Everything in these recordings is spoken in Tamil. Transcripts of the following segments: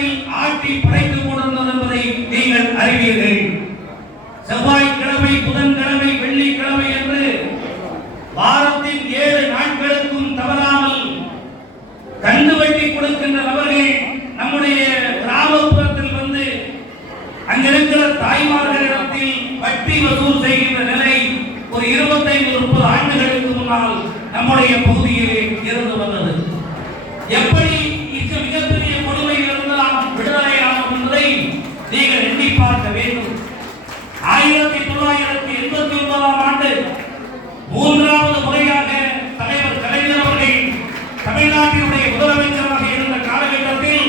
உலகை ஆட்டி படைத்துக் கொண்டிருந்தது என்பதை நீங்கள் அறிவீர்கள். செவ்வாய்க்கிழமை புதன்கிழமை வெள்ளிக்கிழமை என்று வாரத்தின் ஏழு நாட்களுக்கும் தவறாமல் கண்டு வெட்டி கொடுக்கின்ற நபர்கள் நம்முடைய கிராமப்புறத்தில் வந்து அங்கிருக்கிற தாய்மார்களிடத்தில் வட்டி வசூல் செய்கின்ற நிலை ஒரு இருபத்தைந்து முப்பது ஆண்டுகளுக்கு முன்னால் நம்முடைய பகுதியிலே இருந்து வந்தது. எப்படி நீங்கள் எண்ணி பார்க்க வேண்டும். ஆயிரத்தி தொள்ளாயிரத்தி எண்பத்தி ஒன்பதாம் ஆண்டு மூன்றாவது முறையாக தலைவர் கலைஞர் அவர்கள் தமிழ்நாட்டினுடைய முதலமைச்சராக இருந்த காலகட்டத்தில்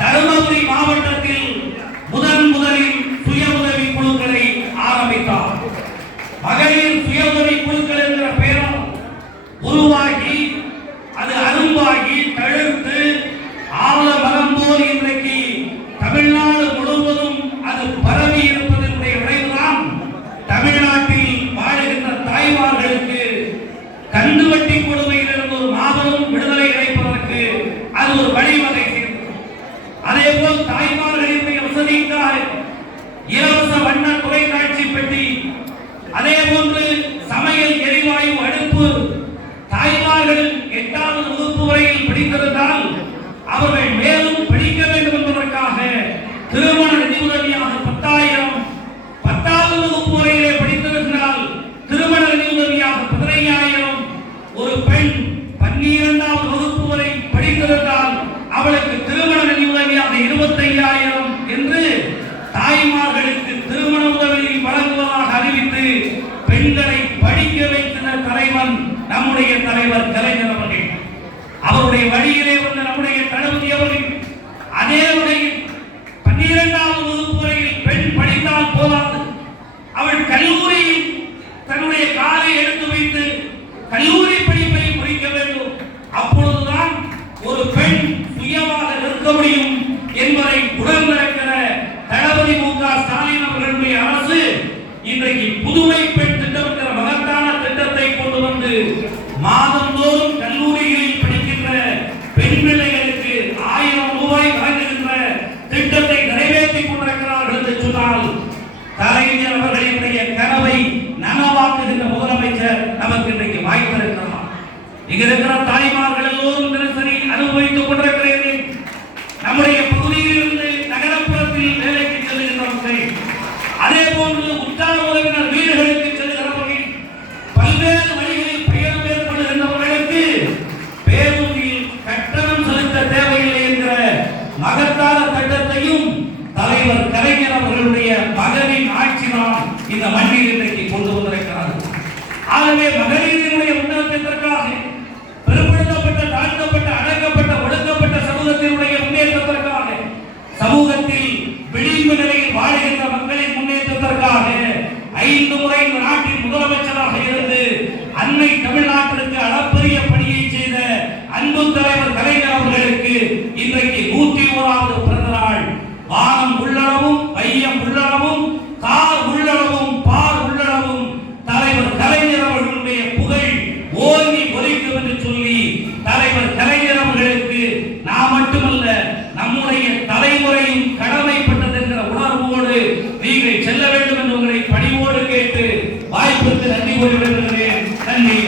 தருமபுரி மாவட்டத்தில் முதன் முதலில் கந்துவட்டி கொடுமையிலிருந்து ஒரு மாபெரும் விடுதலை கிடைப்பதற்கு அது ஒரு வழிவகை செய்தது அதே போல் தாய்மார்களினுடைய வசதிக்காக இலவச வண்ண தொலைக்காட்சி பெட்டி அதே போன்று சமையல் எரிவாயு அடுப்பு தாய்மார்கள் எட்டாவது வகுப்பு வரையில் பிடித்திருந்தால் அவர்கள் மேலும் படிக்க வேண்டும் என்பதற்காக திருமண நிதி உதவியாக பத்தாயிரம் பத்தாவது வகுப்பு வரையிலே படித்திருந்தால் திருமண நிதி உதவியாக பதினையாயிரம் ஒரு பெண் பன்னிரண்டாவது வகுப்பு வரை படித்திருந்தால் அவளுக்கு திருமண நிதி உதவியாக ஐயாயிரம் என்று தாய்மார்களுக்கு திருமண உதவியை வழங்குவதாக அறிவித்து பெண்களை படிக்க வைத்த தலைவன் நம்முடைய தலைவர் கலைஞர் அவர்கள். அவருடைய வழியிலே வந்த நம்முடைய தளபதி அவர்கள். அதே இன்றைக்கு புதுமை பெண் திட்டம் என்ற மகத்தான திட்டத்தை கொண்டு வந்து மாதந்தோறும் கல்லூரிகளில் படிக்கின்ற பெண் பிள்ளைகளுக்கு ஆயிரம் ரூபாய் வழங்குகின்ற திட்டத்தை நிறைவேற்றி கொண்டிருக்கிறார்கள் என்று சொன்னால் தலைஞர் அவர்களினுடைய கனவை நனவாக்குகின்ற முதலமைச்சர் நமக்கு இன்றைக்கு வாய்ப்பிருக்கிறார் இங்க இருக்கிற தாய்மார்கள் எல்லோரும் தினசரி அனுபவித்துக் கொண்டிருக்கிறேன். நம்முடைய பகுதியில் இருந்து நகரப்புறத்தில் வேலைக்கு செல்லுகின்றவர்கள் அதே போன்று இந்த மண்ணில் இன்றைக்கு கொண்டு வந்திருக்கிறார்கள். ஆகவே மகளிர் தலைவர் கலைஞர் அவர்களுக்கு நான் மட்டுமல்ல நம்முடைய தலைமுறையும் கடமைப்பட்டது என்ற உணர்வோடு நீங்கள் செல்ல வேண்டும் என்று உங்களை பணிவோடு கேட்டு வாய்ப்பிற்கு நன்றி கூறி விடுகிறேன் நன்றி.